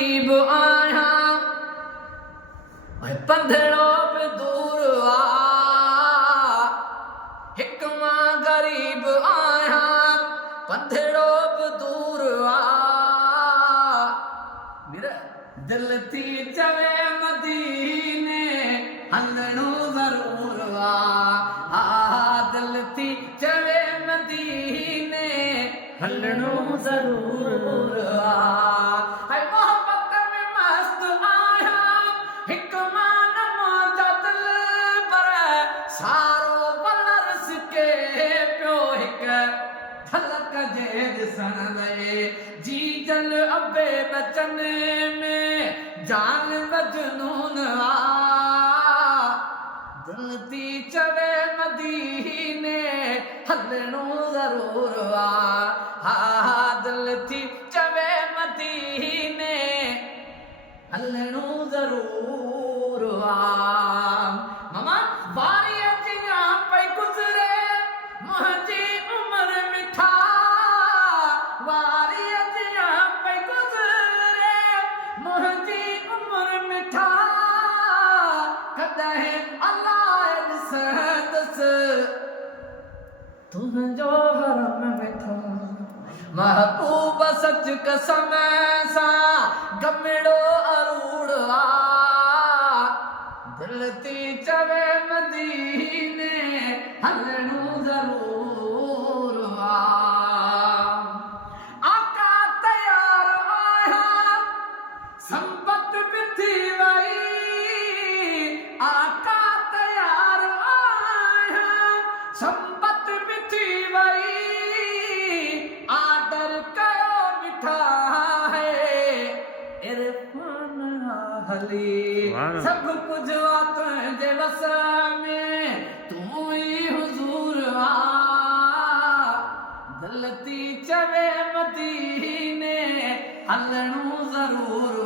गरीब आया पंधड़ो पे दूर हिक मां गरीब आया पंधड़ो पे दूर मेरा दिल थी चवे मदीने हलणो जरूर दिल थी चवे मदीने हलणो जरूर सारो बलर सिके पियो हिक झलक जे ॾिसण लए जी जल अबे बचन में जान मजनून दिल थी चवे मदीने हलणो ज़रूर दिल थी चवे मदीने हलणो ज़रूर मामा वारी तुझो हरम मिठो महबूब सच कसम सा गमड़ो अरूड़ दिल थी चवे मदीने हलणो जरूर आका तैयार आया संपत भी थी वई आका तैयार आया संपत भी थी वई आदर कयो मिठा है इरफान हली सब कुछ तुझे वस में तू ही हुजूर दिल थी चवे मदीने हलणो जरूर